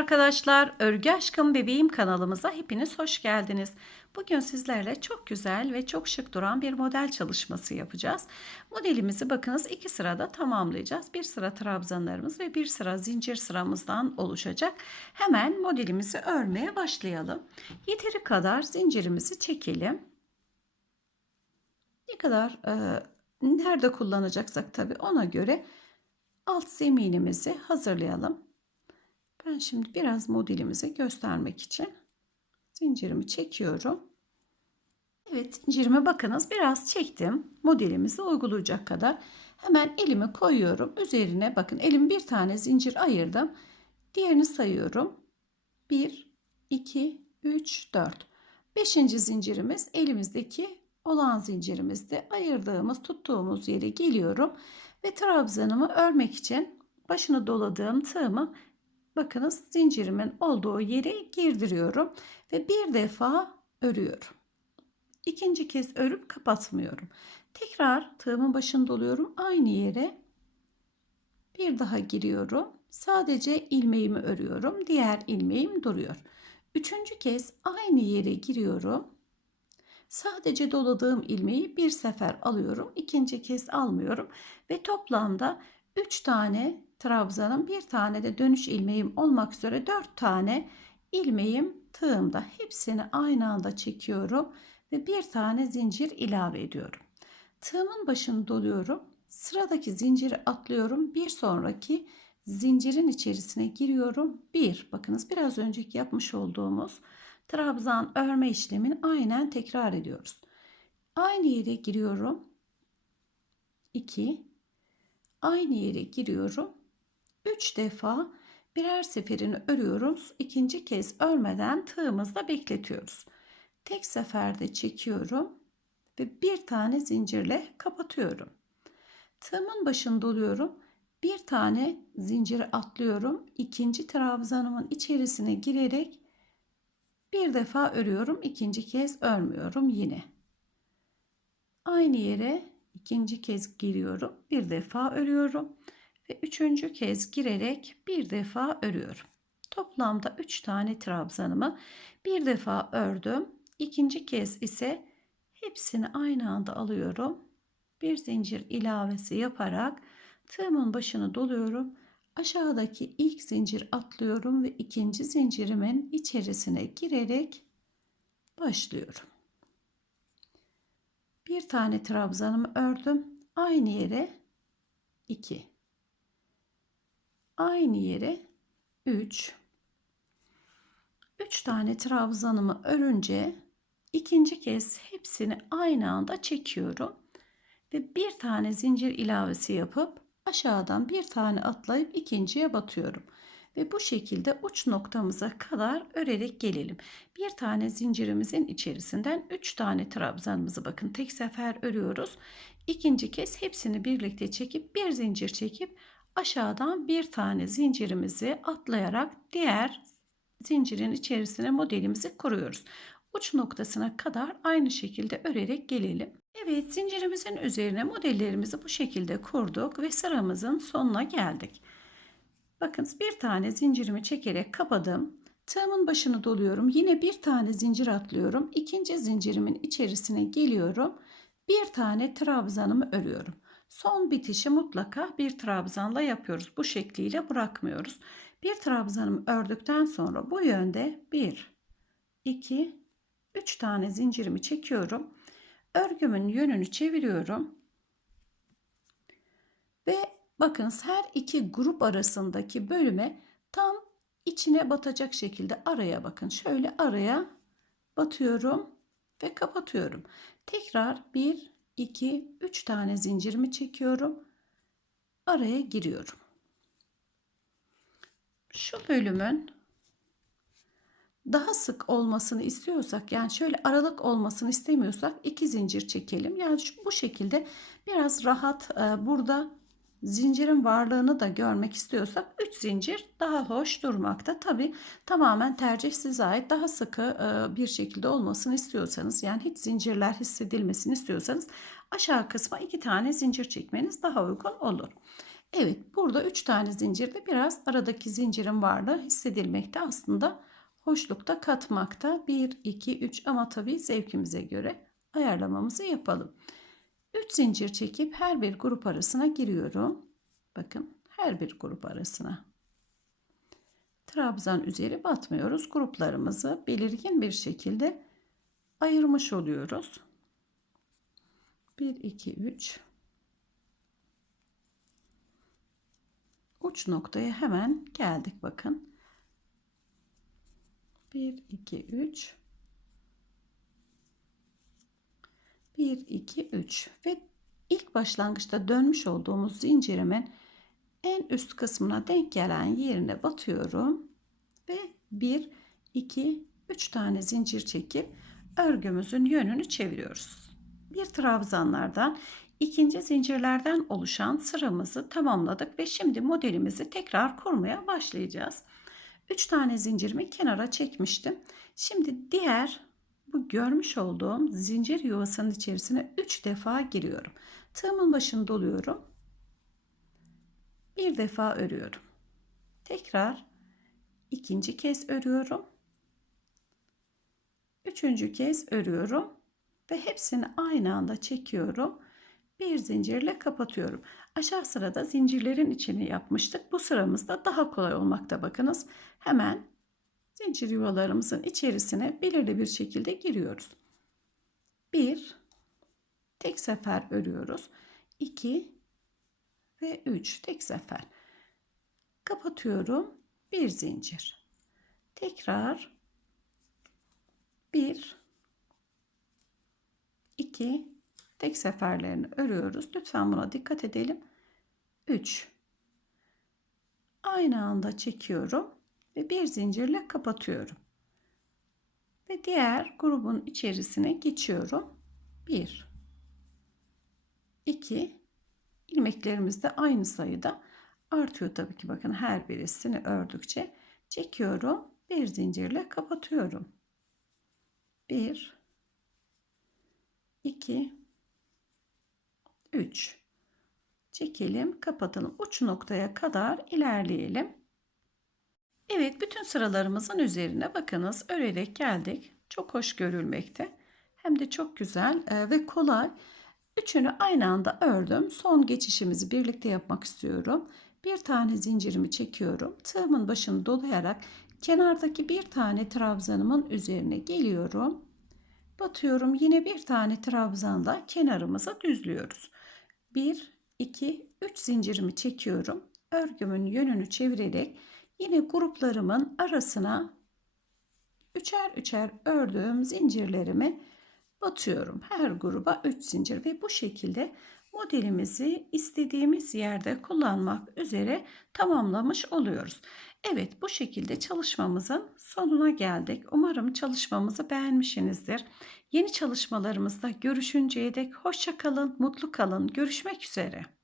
arkadaşlar. Örgü Aşkım Bebeğim kanalımıza hepiniz hoş geldiniz. Bugün sizlerle çok güzel ve çok şık duran bir model çalışması yapacağız. Modelimizi bakınız iki sırada tamamlayacağız. Bir sıra trabzanlarımız ve bir sıra zincir sıramızdan oluşacak. Hemen modelimizi örmeye başlayalım. Yeteri kadar zincirimizi çekelim. Ne kadar e, nerede kullanacaksak tabii ona göre alt zeminimizi hazırlayalım. Ben şimdi biraz modelimizi göstermek için zincirimi çekiyorum. Evet zincirime bakınız biraz çektim. Modelimizi uygulayacak kadar. Hemen elimi koyuyorum. Üzerine bakın elim bir tane zincir ayırdım. Diğerini sayıyorum. 1, 2, 3, 4. Beşinci zincirimiz elimizdeki olan zincirimizde ayırdığımız tuttuğumuz yere geliyorum. Ve trabzanımı örmek için başını doladığım tığımı bakınız zincirimin olduğu yere girdiriyorum ve bir defa örüyorum. İkinci kez örüp kapatmıyorum. Tekrar tığımın başını doluyorum aynı yere bir daha giriyorum. Sadece ilmeğimi örüyorum. Diğer ilmeğim duruyor. Üçüncü kez aynı yere giriyorum. Sadece doladığım ilmeği bir sefer alıyorum. İkinci kez almıyorum ve toplamda 3 tane trabzanım, bir tane de dönüş ilmeğim olmak üzere 4 tane ilmeğim tığımda. Hepsini aynı anda çekiyorum ve bir tane zincir ilave ediyorum. Tığımın başını doluyorum. Sıradaki zinciri atlıyorum. Bir sonraki zincirin içerisine giriyorum. Bir, bakınız biraz önceki yapmış olduğumuz trabzan örme işlemini aynen tekrar ediyoruz. Aynı yere giriyorum. 2 aynı yere giriyorum. 3 defa birer seferini örüyoruz. İkinci kez örmeden tığımızda bekletiyoruz. Tek seferde çekiyorum ve bir tane zincirle kapatıyorum. Tığımın başını doluyorum. Bir tane zinciri atlıyorum. İkinci trabzanımın içerisine girerek bir defa örüyorum. ikinci kez örmüyorum yine. Aynı yere ikinci kez giriyorum. Bir defa örüyorum ve üçüncü kez girerek bir defa örüyorum. Toplamda üç tane trabzanımı bir defa ördüm. İkinci kez ise hepsini aynı anda alıyorum. Bir zincir ilavesi yaparak tığımın başını doluyorum. Aşağıdaki ilk zincir atlıyorum ve ikinci zincirimin içerisine girerek başlıyorum. Bir tane trabzanımı ördüm. Aynı yere 2. Aynı yere 3. 3 tane trabzanımı örünce ikinci kez hepsini aynı anda çekiyorum ve bir tane zincir ilavesi yapıp aşağıdan bir tane atlayıp ikinciye batıyorum. Ve bu şekilde uç noktamıza kadar örerek gelelim. Bir tane zincirimizin içerisinden 3 tane trabzanımızı bakın tek sefer örüyoruz. İkinci kez hepsini birlikte çekip bir zincir çekip aşağıdan bir tane zincirimizi atlayarak diğer zincirin içerisine modelimizi kuruyoruz. Uç noktasına kadar aynı şekilde örerek gelelim. Evet zincirimizin üzerine modellerimizi bu şekilde kurduk ve sıramızın sonuna geldik. Bakın bir tane zincirimi çekerek kapadım. Tığımın başını doluyorum. Yine bir tane zincir atlıyorum. İkinci zincirimin içerisine geliyorum. Bir tane trabzanımı örüyorum. Son bitişi mutlaka bir trabzanla yapıyoruz. Bu şekliyle bırakmıyoruz. Bir trabzanımı ördükten sonra bu yönde 1, 2, 3 tane zincirimi çekiyorum. Örgümün yönünü çeviriyorum. Bakınız her iki grup arasındaki bölüme tam içine batacak şekilde araya bakın. Şöyle araya batıyorum ve kapatıyorum. Tekrar 1, 2, 3 tane zincirimi çekiyorum. Araya giriyorum. Şu bölümün daha sık olmasını istiyorsak yani şöyle aralık olmasını istemiyorsak iki zincir çekelim. Yani şu, bu şekilde biraz rahat e, burada zincirin varlığını da görmek istiyorsak 3 zincir daha hoş durmakta. Tabi tamamen tercih size ait daha sıkı e, bir şekilde olmasını istiyorsanız yani hiç zincirler hissedilmesini istiyorsanız aşağı kısma 2 tane zincir çekmeniz daha uygun olur. Evet burada 3 tane zincirde biraz aradaki zincirin varlığı hissedilmekte aslında hoşlukta katmakta 1 2 3 ama tabii zevkimize göre ayarlamamızı yapalım. 3 zincir çekip her bir grup arasına giriyorum. Bakın her bir grup arasına. Trabzan üzeri batmıyoruz. Gruplarımızı belirgin bir şekilde ayırmış oluyoruz. 1 2 3 uç noktaya hemen geldik bakın. 1 2 3 1 2 3 ve ilk başlangıçta dönmüş olduğumuz zincirimin en üst kısmına denk gelen yerine batıyorum ve 1 2 3 tane zincir çekip örgümüzün yönünü çeviriyoruz. Bir trabzanlardan ikinci zincirlerden oluşan sıramızı tamamladık ve şimdi modelimizi tekrar kurmaya başlayacağız. 3 tane zincirimi kenara çekmiştim. Şimdi diğer bu görmüş olduğum zincir yuvasının içerisine 3 defa giriyorum. Tığımın başını doluyorum. Bir defa örüyorum. Tekrar ikinci kez örüyorum. Üçüncü kez örüyorum ve hepsini aynı anda çekiyorum. Bir zincirle kapatıyorum. Aşağı sırada zincirlerin içini yapmıştık. Bu sıramızda daha kolay olmakta bakınız. Hemen zincir yuvalarımızın içerisine belirli bir şekilde giriyoruz. Bir, tek sefer örüyoruz. 2 ve 3 tek sefer. Kapatıyorum. Bir zincir. Tekrar 1 2 tek seferlerini örüyoruz. Lütfen buna dikkat edelim. 3 aynı anda çekiyorum ve bir zincirle kapatıyorum. Ve diğer grubun içerisine geçiyorum. 1 2 ilmeklerimiz de aynı sayıda artıyor tabii ki bakın her birisini ördükçe çekiyorum. Bir zincirle kapatıyorum. 1 2 3 çekelim kapatalım uç noktaya kadar ilerleyelim Evet bütün sıralarımızın üzerine bakınız örerek geldik. Çok hoş görülmekte. Hem de çok güzel e, ve kolay. Üçünü aynı anda ördüm. Son geçişimizi birlikte yapmak istiyorum. Bir tane zincirimi çekiyorum. Tığımın başını dolayarak kenardaki bir tane trabzanımın üzerine geliyorum. Batıyorum. Yine bir tane trabzanla kenarımıza düzlüyoruz. 1 2 3 zincirimi çekiyorum. Örgümün yönünü çevirerek yine gruplarımın arasına üçer üçer ördüğüm zincirlerimi batıyorum her gruba 3 zincir ve bu şekilde modelimizi istediğimiz yerde kullanmak üzere tamamlamış oluyoruz. Evet bu şekilde çalışmamızın sonuna geldik. Umarım çalışmamızı beğenmişsinizdir. Yeni çalışmalarımızda görüşünceye dek hoşça kalın, mutlu kalın. Görüşmek üzere.